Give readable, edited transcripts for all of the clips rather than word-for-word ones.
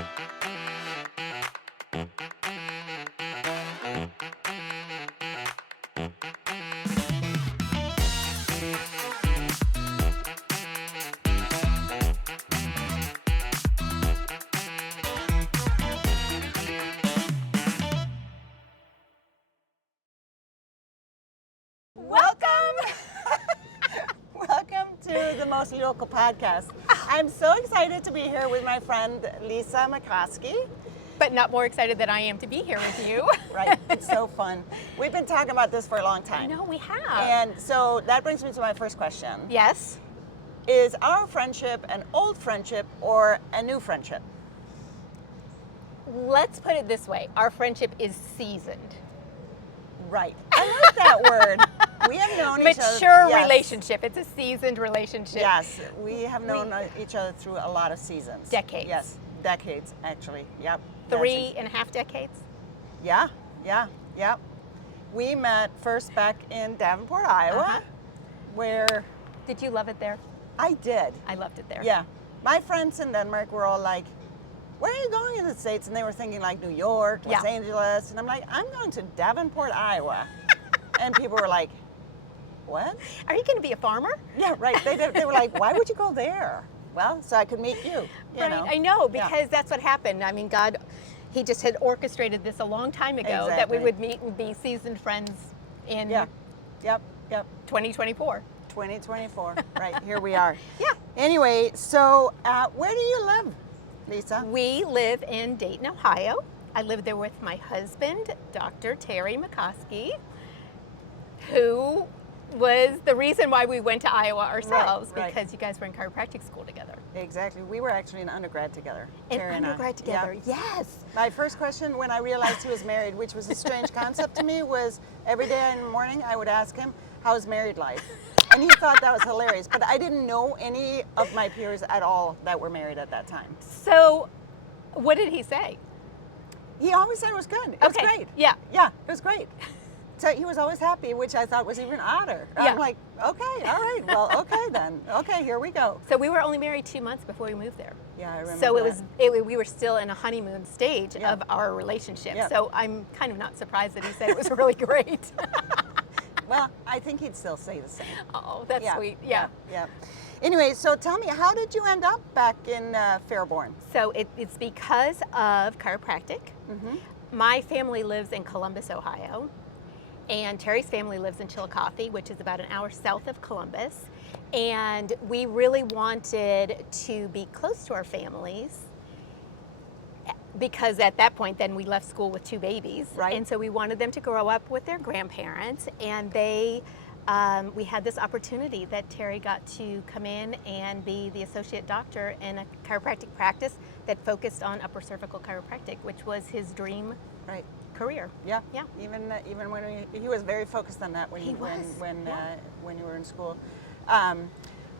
Welcome! Welcome to the Mostly Local podcast. I'm so excited to be here with my friend Lisa McCoskey. But not more excited than I am to be here with you. Right, it's so fun. We've been talking about this for a long time. I know, we have. And so that brings me to my first question. Yes. Is our friendship an old friendship or a new friendship? Let's put it this way. Our friendship is seasoned. Right. I like that word. We have known each other. Mature Yes. relationship. It's a seasoned relationship. Yes, we have known each other through a lot of seasons. Decades. Yes, decades actually. Yep. 3.5 decades. Yeah. We met first back in Davenport, Iowa, where Did you love it there? I did. I loved it there. Yeah. My friends in Denmark were all like, where are you going in the States? And they were thinking like New York, Los Angeles. And I'm like, I'm going to Davenport, Iowa. And people were like, what? Are you going to be a farmer? Yeah, right. They were like, why would you go there? Well, so I could meet you. You Right. know? I know, because that's what happened. I mean, God, He just had orchestrated this a long time ago that we Exactly. would meet and be seasoned friends in Yep. 2024. 2024. Right, here we are. Yeah. Anyway, so where do you live, Lisa? We live in Dayton, Ohio. I live there with my husband, Dr. Terry McCoskey, who was the reason why we went to Iowa ourselves, Right. because you guys were in chiropractic school together. Exactly. We were actually in undergrad together. In Terry and I. undergrad together, Yeah. yes. My first question when I realized he was married, which was a strange concept to me, was every day in the morning I would ask him, how's married life? And he thought that was hilarious. But I didn't know any of my peers at all that were married at that time. So, what did he say? He always said it was good. It was great. Yeah. Yeah, it was great. So he was always happy, which I thought was even odder. Yeah. I'm like, okay, all right, well, okay then. Okay, here we go. So we were only married 2 months before we moved there. Yeah, I remember So that. we were still in a honeymoon stage Yeah. of our relationship. Yeah. So I'm kind of not surprised that he said it was really great. Well, I think he'd still say the same. Oh, that's sweet. Yeah. Anyway, so tell me, how did you end up back in Fairborn? So it's because of chiropractic. Mm-hmm. My family lives in Columbus, Ohio, and Terry's family lives in Chillicothe, which is about an hour south of Columbus. And we really wanted to be close to our families because at that point then we left school with 2 babies. Right. And so we wanted them to grow up with their grandparents, and we had this opportunity that Terry got to come in and be the associate doctor in a chiropractic practice that focused on upper cervical chiropractic, which was his dream Right. career. Yeah. Yeah. Even when he was very focused on that when He was, when you were in school.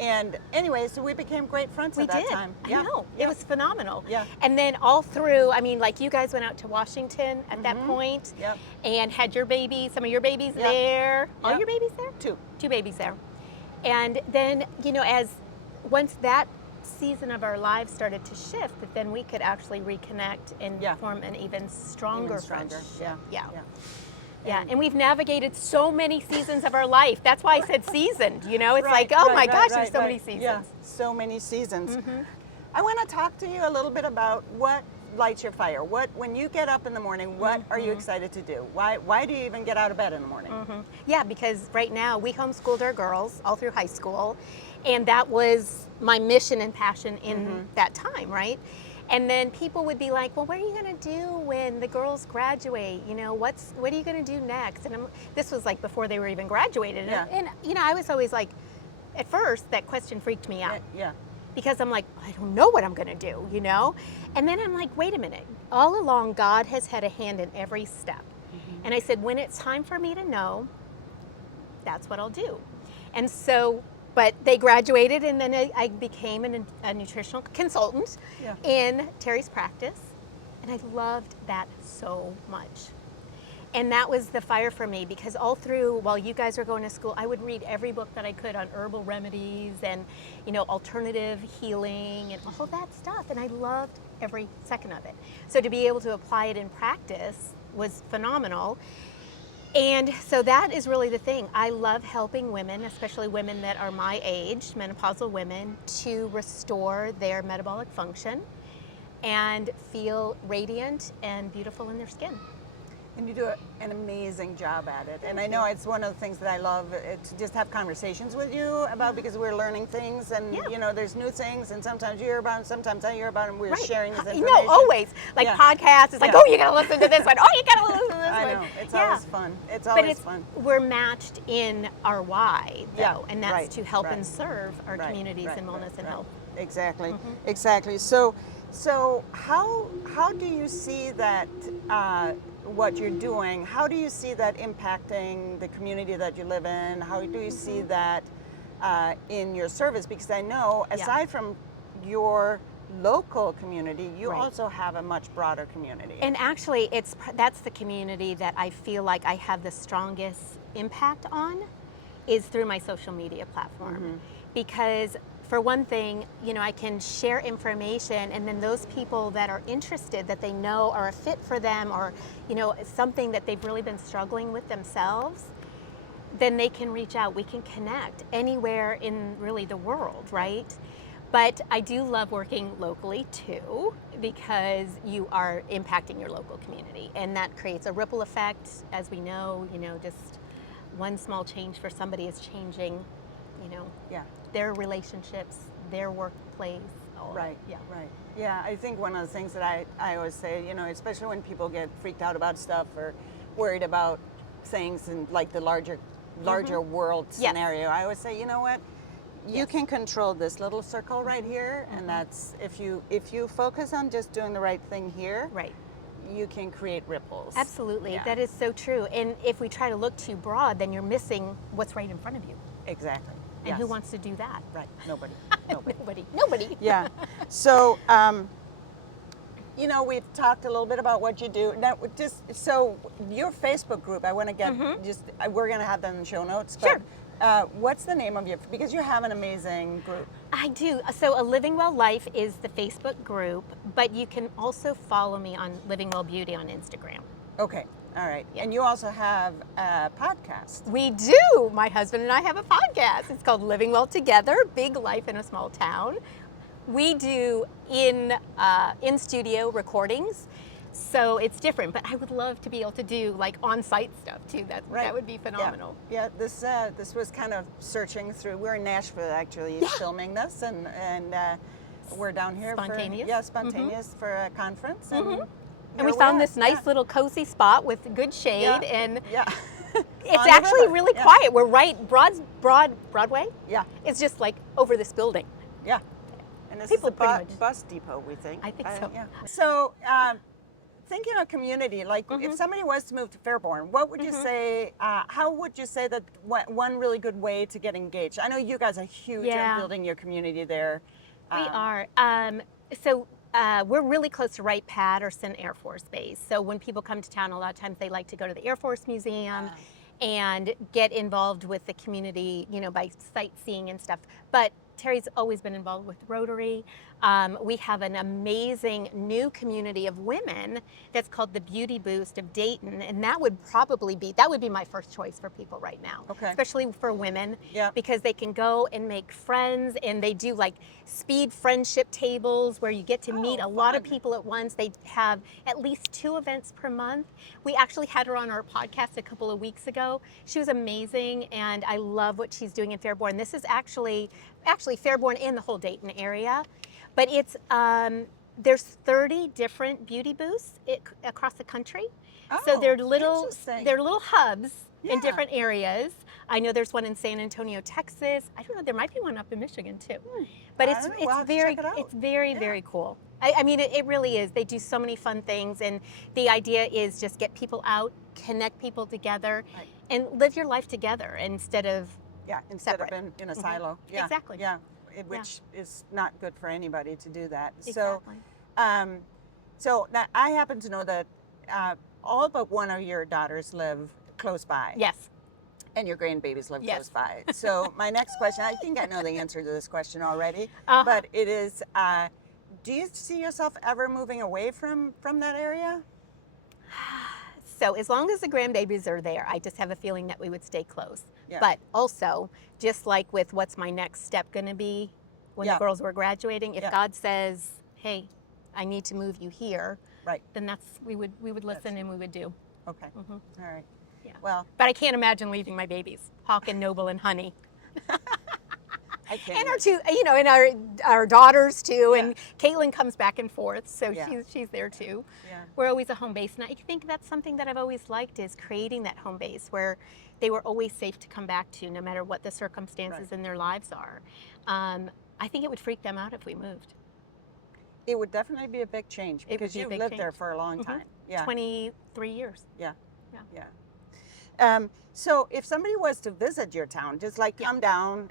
And anyway, so we became great friends at that time. I know. It was phenomenal. Yeah. And then all through, I mean, like you guys went out to Washington at that point Yep. and had some of your babies Yep. there. All Yep. your babies there? 2. 2 babies there. And then, once that season of our lives started to shift, that then we could actually reconnect and form an even stronger friendship. Yeah. And we've navigated so many seasons of our life. That's why I said seasoned, It's like, oh my gosh, there's so many seasons. Yeah, so many seasons. Mm-hmm. I want to talk to you a little bit about what lights your fire. When you get up in the morning, what are you excited to do? Why do you even get out of bed in the morning? Yeah, because right now we homeschooled our girls all through high school, and that was my mission and passion in that time, right? And then people would be like, well, what are you going to do when the girls graduate? What are you going to do next? And this was like before they were even graduated. Yeah. And I was always like, at first, that question freaked me out. Yeah. Because I'm like, I don't know what I'm going to do, And then I'm like, wait a minute. All along, God has had a hand in every step. And I said, when it's time for me to know, that's what I'll do. And so, but they graduated, and then I became a nutritional consultant in Terry's practice. And I loved that so much. And that was the fire for me, because all through, while you guys were going to school, I would read every book that I could on herbal remedies and, alternative healing and all that stuff. And I loved every second of it. So to be able to apply it in practice was phenomenal. And so that is really the thing. I love helping women, especially women that are my age, menopausal women, to restore their metabolic function and feel radiant and beautiful in their skin. And you do an amazing job at it. And I know it's one of the things that I love to just have conversations with you about, because we're learning things, and you know, there's new things, and sometimes you hear about them, sometimes I hear about them. We're sharing this information. No, always. Like podcasts, it's like, oh, you gotta listen to this one. Oh, you gotta listen to this one. I know. It's always fun. It's always fun. We're matched in our why, though, and that's to help and serve our communities in wellness and health. Exactly. Exactly. So how do you see that what you're doing? How do you see that impacting the community that you live in? How do you see that in your service? Because I know, aside from your local community, you also have a much broader community. And actually, that's the community that I feel like I have the strongest impact on, is through my social media platform. Because for one thing, you know, I can share information, and then those people that are interested, that they know are a fit for them, or, you know, something that they've really been struggling with themselves, then they can reach out. We can connect anywhere in really the world, right? But I do love working locally too, because you are impacting your local community, and that creates a ripple effect. As we know, you know, just one small change for somebody is changing, you know, their relationships, their workplace. Yeah, I think one of the things that I always say, you know, especially when people get freaked out about stuff or worried about things in like the larger world scenario, I always say, you know what, you can control this little circle right here, and that's if you focus on just doing the right thing here, you can create ripples. Absolutely. That is so true. And if we try to look too broad, then you're missing what's right in front of you. Exactly. And who wants to do that? Right. Nobody. Nobody. Yeah. So, you know, we've talked a little bit about what you do. Now, just so your Facebook group, I want to get we're going to have them in the show notes. But, what's the name of your? Because you have an amazing group. I do. So, A Living Well Life is the Facebook group, but you can also follow me on Living Well Beauty on Instagram. Okay. All right. And you also have a podcast. We do. My husband and I have a podcast. It's called Living Well Together, Big Life in a Small Town. We do in studio recordings, so it's different. But I would love to be able to do like on-site stuff too. That would be phenomenal. Yeah. This was kind of searching through. We're in Nashville actually filming this, and we're down here spontaneous for a conference. And we found this nice little cozy spot with good shade, and it's actually really quiet. We're right Broadway. Yeah, it's just like over this building. Yeah, and this is a bus depot, we think. I think so. So, thinking of community, like if somebody was to move to Fairborn, what would you say? How would you say that one really good way to get engaged? I know you guys are huge on building your community there. We are. We're really close to Wright Patterson Air Force Base. So when people come to town, a lot of times they like to go to the Air Force Museum and get involved with the community, you know, by sightseeing and stuff. But Terry's always been involved with Rotary. We have an amazing new community of women that's called the Beauty Boost of Dayton, and that would be my first choice for people right now, especially for women, because they can go and make friends, and they do like speed friendship tables where you get to meet a lot of people at once. They have at least 2 events per month. We actually had her on our podcast a couple of weeks ago. She was amazing, and I love what she's doing in Fairborn. This is actually Fairborn and the whole Dayton area. But it's there's 30 different beauty booths across the country. So they're little hubs in different areas. I know there's one in San Antonio, Texas. I don't know, there might be one up in Michigan too. But it's very cool. I mean, it really is. They do so many fun things, and the idea is just get people out, connect people together, and live your life together instead of separate. Of in a silo. Yeah, exactly. Yeah, which is not good for anybody to do that. Exactly. So now I happen to know that all but one of your daughters live close by. Yes. And your grandbabies live close by. So my next question, I think I know the answer to this question already, but it is, do you see yourself ever moving away from that area? So as long as the grandbabies are there, I just have a feeling that we would stay close. Yeah. But also, just like with what's my next step going to be when Yeah. the girls were graduating, if Yeah. God says, "Hey, I need to move you here," Right. then we would listen and we would do. Okay. Mm-hmm. All right. Yeah. Well, But I can't imagine leaving my babies, Hawk and Noble and Honey. I can't. And our two, and our daughters too. Yeah. And Caitlin comes back and forth, so Yeah. she's there too. Yeah. We're always a home base, and I think that's something that I've always liked is creating that home base where they were always safe to come back to, no matter what the circumstances in their lives are. I think it would freak them out if we moved. It would definitely be a big change It would because be a you've big lived there change. for a long Mm-hmm. time. Yeah. 23 years. Yeah. Yeah. Yeah. So if somebody was to visit your town, just like come down,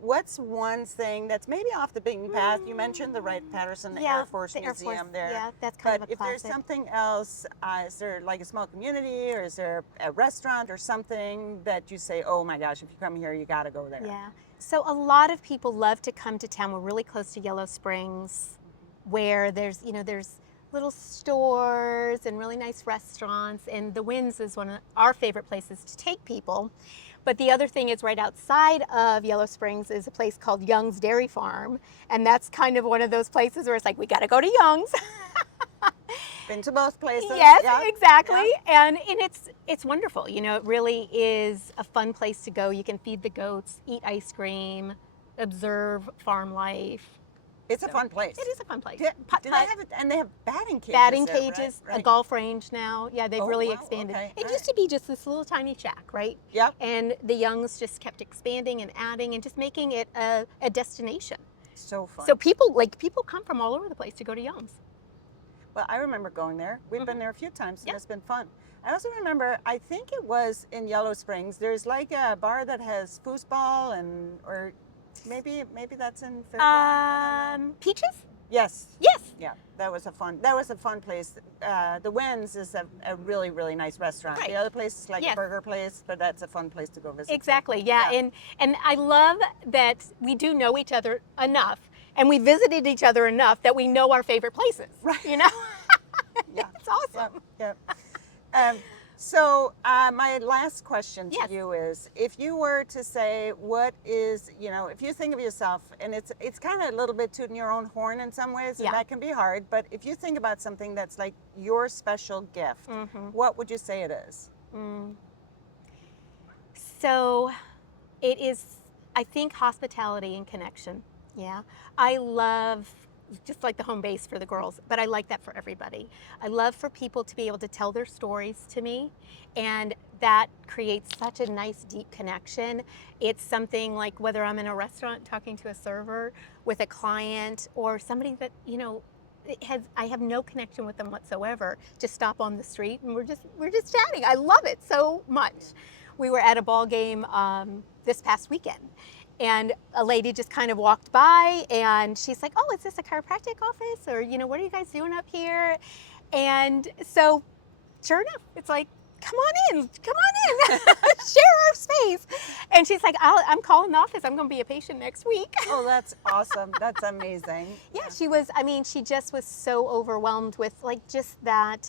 what's one thing that's maybe off the beaten path? You mentioned the Wright-Patterson Air Force the Air Force, Museum there. yeah, that's kind But of a if there's classic. something else, is there like a small community or is there a restaurant or something that you say, oh my gosh, if you come here, you got to go there? Yeah. So a lot of people love to come to town. We're really close to Yellow Springs, where there's little stores and really nice restaurants. And the Winds is one of our favorite places to take people. But the other thing is right outside of Yellow Springs is a place called Young's Dairy Farm. And that's kind of one of those places where it's like, we got to go to Young's. Been to both places. Yes, yeah. exactly. Yeah. And it's wonderful. It really is a fun place to go. You can feed the goats, eat ice cream, observe farm life. It's a fun place. It is a fun place. Did Putt-putt, they have it? And they have batting cages. batting there, cages, right? a golf range now. Yeah, they've Oh, really wow, expanded. okay, It all used to be just this little tiny shack, right? Yep. And the Youngs just kept expanding and adding and just making it a destination. So fun. So people come from all over the place to go to Youngs. Well, I remember going there. We've been there a few times, and Yeah. it's been fun. I also remember, I think it was in Yellow Springs. There's like a bar that has foosball, or maybe that's in Fairmont. I don't know. Peaches? Yes. Yes. Yeah, that was a fun place. The Winds is a really, really nice restaurant. Right. The other place is like Yes. a burger place, but that's a fun place to go visit. Exactly. Yeah. And I love that we do know each other enough, and we visited each other enough that we know our favorite places. Right. You know. Yeah. It's awesome. Yeah. So my last question to Yes. you is, if you were to say, what is, if you think of yourself, and it's kind of a little bit tooting your own horn in some ways, and Yeah. that can be hard, but if you think about something that's like your special gift, what would you say it is? So it is, I think, hospitality and connection. Yeah. I love, just like the home base for the girls, but I like that for everybody. I love for people to be able to tell their stories to me, and that creates such a nice, deep connection. It's something like whether I'm in a restaurant talking to a server, with a client, or somebody that, I have no connection with them whatsoever. Just stop on the street and we're just chatting. I love it so much. We were at a ball game this past weekend, and a lady just kind of walked by, and she's like, "Oh, is this a chiropractic office? Or what are you guys doing up here?" And so, sure enough, it's like, come on in, share our space. And she's like, I'm calling the office. I'm going to be a patient next week. Oh, that's awesome. That's amazing. Yeah, she just was so overwhelmed with just that,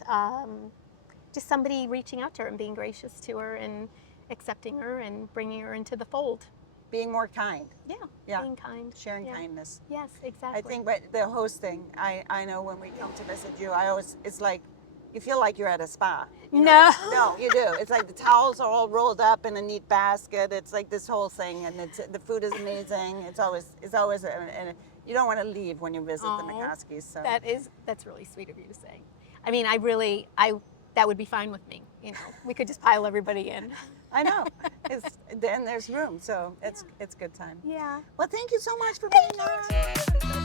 just somebody reaching out to her and being gracious to her and accepting her and bringing her into the fold. Being more kind. Yeah, being kind. Sharing Yeah. kindness. Yes, exactly. I think, but the hosting, I know when we come to visit you, it's like, you feel like you're at a spa. No. No, you do. It's like the towels are all rolled up in a neat basket. It's like this whole thing, and the food is amazing. It's always, and you don't want to leave when you visit the McCoskies. So That's really sweet of you to say. I mean, that would be fine with me. We could just pile everybody in. I know. Then there's room, so it's good time. Yeah. Well, thank you so much for being on.